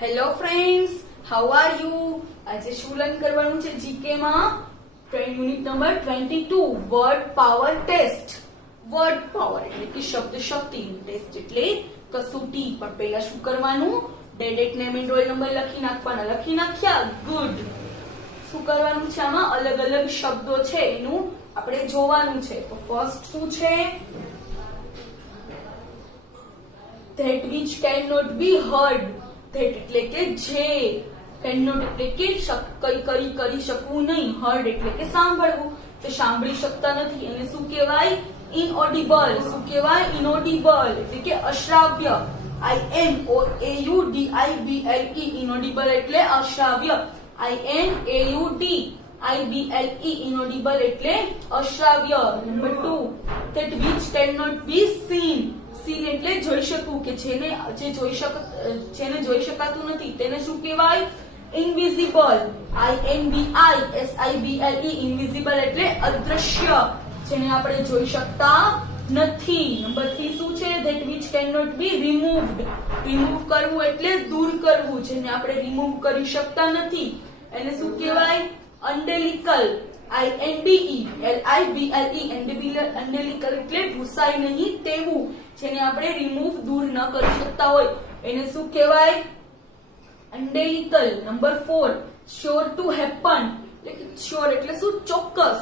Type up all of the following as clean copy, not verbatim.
Hello friends, how are you? આજે શું learn કરવાનું છે જીકે માં? Unit number 22 word power test. Word power એટલે કે શબ્દ શક્તિ, ટેસ્ટ એટલે કસોટી. પણ પહેલા શું કરવાનું? Date name and roll number લખી નાખવાના. લખી નાખ્યા? ગુડ. શું કરવાનું છે આમાં? અલગ અલગ શબ્દો છે એનું આપણે જોવાનું છે. તો ફર્સ્ટ શું છે? that which cannot be heard. that એટલે કે જે, cannot એટલે કે કરી શકવું નહીં, heard એટલે કે સાંભળવું. તો સાંભળી શકતા નથી એને શું કહેવાય? inaudible. શું કહેવાય? inaudible એટલે કે અશ્રાવ્ય. inaudible. inaudible એટલે અશ્રાવ્ય. inaudible એટલે અશ્રાવ્ય. Number 2, that which cannot be seen. seen એટલે જોઈ શકવું, કે જેને જોઈ શકાતું નથી તેને શું કહેવાય? invisible. invisible. invisible એટલે અદ્રશ્ય, જેને આપણે જોઈ શકતા નથી. નંબર 3 શું છે? that which cannot be removed. remove કરવું એટલે દૂર કરવું, જેને આપણે remove કરી શકતા નથી એને શું કહેવાય? undelical. undelical એટલે ભૂસાય નહીં તેવું, જેને આપણે રિમૂવ દૂર ન કરી શકતા હોય એને શું કહેવાય? undelical. Number 4, sure to happen. એટલે કે sure એટલે શું? ચોક્કસ,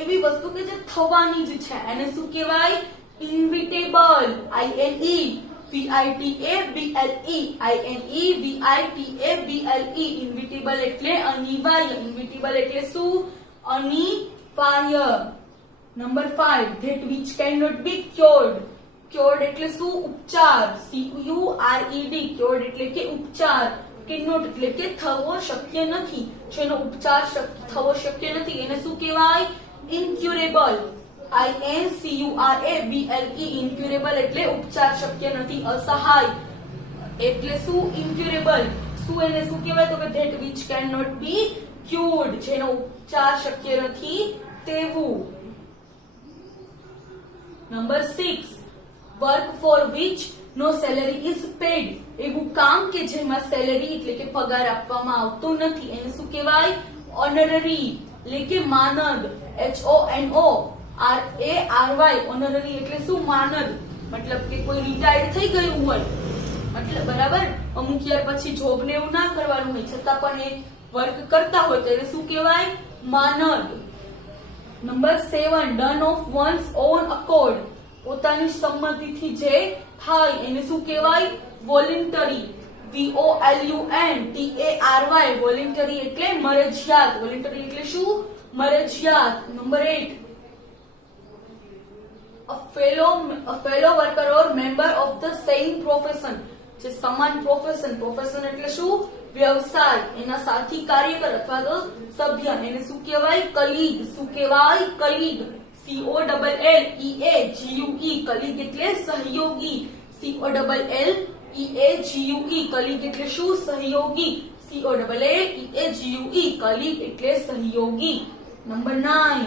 એવી વસ્તુ કે જે થવાની જ છે એને શું કહેવાય? inevitable. inevitable એટલે અનિવાર્ય. inevitable એટલે શું? અનિવાર્ય. Number 5, that which cannot be cured. cured એટલે શું? ઉપચાર. cured. cured એટલે કે ઉપચાર. cannot એટલે કે થવો શક્ય નથી, જેનો ઉપચાર થવો શક્ય નથી એને શું કહેવાય? incurable. incurable એટલે ઉપચાર શક્ય નથી, અસહાય એટલે શું? incurable. શું એને શું કહેવાય? તો કે that which cannot be cured, જેનો ઉપચાર શક્ય નથી તેવું. Number 6, work for which no salary is paid. એવું કામ કે જેમાં સેલેરી એટલે કે પગાર આપવામાં આવતો નથી એને શું કહેવાય? honorary એટલે કે માનદ. HONORARY. honorary એટલે શું? માનદ. મતલબ કે કોઈ રિટાયર્ડ થઈ ગયું હોય, મતલબ બરાબર, અમુક યાર પછી જોબ ને એવું ના કરવાનું હોય છતાં પણ એ વર્ક કરતા હોય તો એને શું કહેવાય? માનદ. Number 7, done of one's own accord. પોતાની સંમતિથી જે થાય એને શું કહેવાય? વોલન્ટરી. VOLUNTARY. વોલન્ટરી એટલે મરજિયાત. વોલન્ટરી એટલે શું? મરજિયાત. Number 8, a fellow worker or member of the same profession. જે સમાન પ્રોફેશન. પ્રોફેશન એટલે શું? વ્યવસાય. એના સાથી કાર્યકર અથવા તો સભ્ય એને શું કહેવાય? કલીગ. શું કહેવાય? કલીગ. COLLEAGUE. કલીગ એટલે સહયોગી. COLLEAGUE. કલીગ એટલે શું? સહયોગી. COLLEAGUE. કલીગ એટલે સહયોગી. Number 9,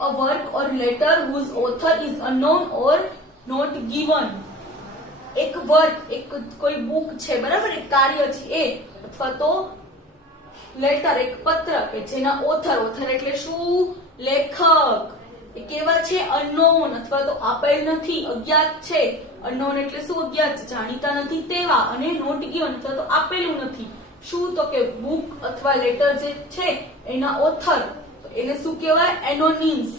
a work or letter whose author is unknown or not given. એક વર્ક, એક કોઈ બુક છે બરાબર, એક કાર્ય છે એ, અથવા તો લેટર એક પત્ર કે જેના ઓથર એટલે શું? લેખક. એ કેવા છે? અનનોન અથવા તો આપેલ નથી, અજ્ઞાત છે. અનનોન એટલે શું? અજ્ઞાત, જાણીતા નથી તેવા. અને નોટ ગિવન અથવા તો આપેલું નથી. શું? તો કે બુક અથવા લેટર જે છે એના ઓથર એને શું કહેવાય? એનોનિમ્સ.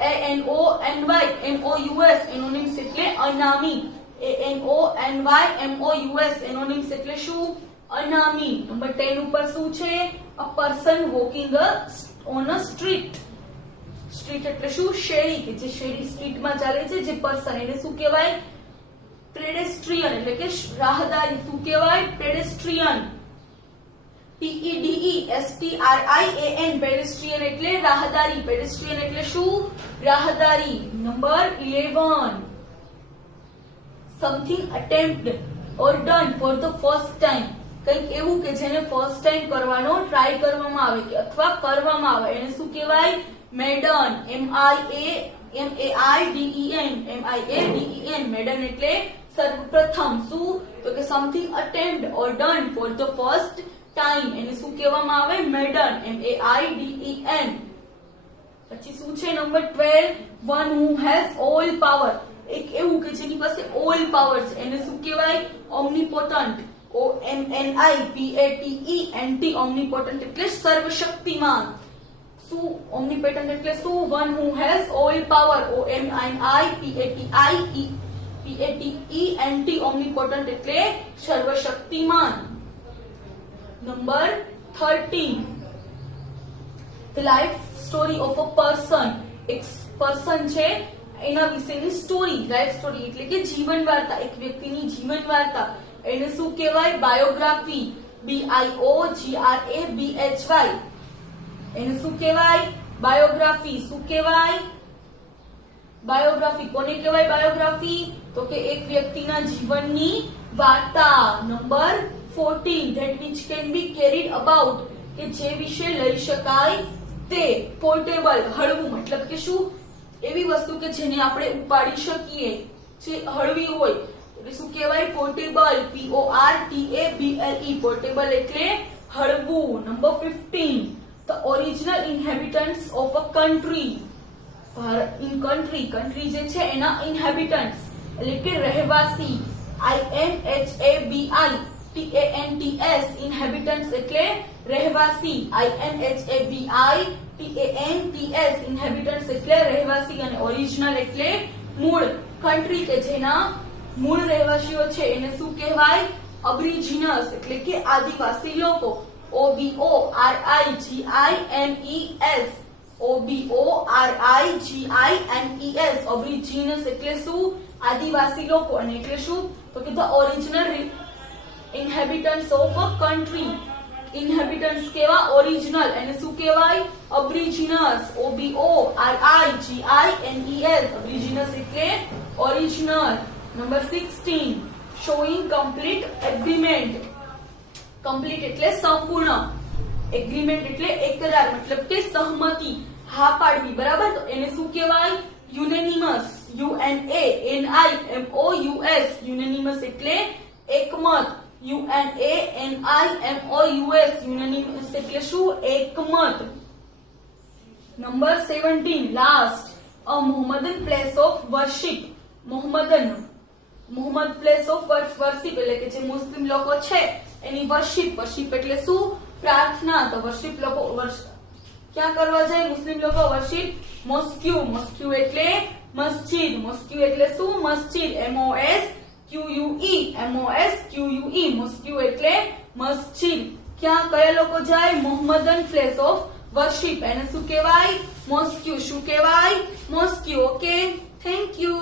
ANONYMOUS. એનોનિમ્સ એટલે અનામી. ANONYMOUS. એનોનિમ્સ એટલે શું? અનામી. નંબર 10 ઉપર શું છે? a person walking on a street. Street એટલે શું? શેરી. કે જે શેરી સ્ટ્રીટમાં ચાલે છે જે પર્સન એને શું કહેવાય? પેડેસ્ટ્રિયન એટલે કે રાહદારી. શું કહેવાય? પેડેસ્ટ્રિયન. PEDESTRIAN. પેડેસ્ટ્રિયન એટલે રાહદારી. પેડેસ્ટ્રિયન એટલે શું? રાહદારી. Number 11, something attempted or done for the first time. કંઈક એવું કે જેને ફર્સ્ટ ટાઈમ કરવાનો ટ્રાય કરવામાં આવે કે અથવા કરવામાં આવે એને શું કહેવાય? મેડન. MAIDEN. મેડન એટલે સર્વપ્રથમ શું તો કે something attempt or done for the first time એને શું કહેવામાં આવે મેડન MAIDEN પછી શું છે number 12 one who has all power એક એવું કે જેની પાસે ઓલ પાવર છે એને શું કહેવાય ઓમ્નિપોટન્ટ OMNIPATENT ઓમ્નિપોટન્ટ એટલે સર્વશક્તિમાન શું ઓમ્નિપોટન્ટ એટલે શું one who has all power OMNIPATENT omnipotent એટલે સર્વશક્તિમાન number 13 the life story of a person એક પર્સન છે એના વિશેની સ્ટોરી લાઈફ સ્ટોરી એટલે કે જીવન વાર્તા એક વ્યક્તિની જીવન વાર્તા એને શું કહેવાય બાયોગ્રાફી BIOGRAPHY એને શું કહેવાય બાયોગ્રાફી શું કહેવાય બાયોગ્રાફી કોને કહેવાય બાયોગ્રાફી તો કે એક વ્યક્તિના જીવનની વાર્તા number 14 that which can be carried about કે જે વિશે લઈ શકાય તે પોર્ટેબલ હળવું મતલબ કે શું એવી વસ્તુ કે જેને આપણે ઉપાડી શકીએ જે હળવી હોય એટલે શું કહેવાય પોર્ટેબલ PORTABLE પોર્ટેબલ એટલે હળવું number 15 the original inhabitants of a country in country જે છે એના inhabitants એટલે કે રહેવાસી INHABITANTS inhabitants એટલે રહેવાસી INHABITANTS inhabitants એટલે રહેવાસી અને ઓરિજિનલ એટલે મૂળ કન્ટ્રી કે જેના મૂળ રહેવાસીઓ છે એને શું કહેવાય અબરિજિનસ એટલે કે આદિવાસી લોકો OBORIGINES ઓબરિજિનસ એટલે શું આદિવાસી લોકો અને એટલે શું તો કે the original inhabitants of a country inhabitants કેવા ઓરિજિનલ એને શું કહેવાય અબરિજિનસ OBORIGINES ઓબરિજિનસ એટલે original number 16 showing complete agreement complete એટલે સંપૂર્ણ એગ્રીમેન્ટ એટલે એકરાર મતલબ કે સહમતિ હા પાડવી બરાબર તો એને શું કહેવાય યુનેનિમસ UNANIMOUS યુનેનિમસ એટલે એકમત UNANIMOUS યુનેનિમસ એટલે શું એકમત number 17 last a Mohammedan place of worship Mohammed place of worship એટલે કે જે મુસ્લિમ લોકો છે એની વર્શિપ એટલે શું પ્રાર્થના તો વર્શિપ લોકો ક્યાં કરવા જાય મુસ્લિમ લોકો વર્શિપ મોસ્ક્યુ એટલે મસ્જિદ એટલે શું મસ્જિદ MOSQUE મોસ્ક્યુ એટલે મસ્જિદ ક્યાં કયા લોકો જાય મોહમ્મદન પ્લેસ ઓફ વર્શિપ એને શું કહેવાય મોસ્ક્યુ શું કહેવાય મોસ્ક્યુ ઓકે થેન્ક યુ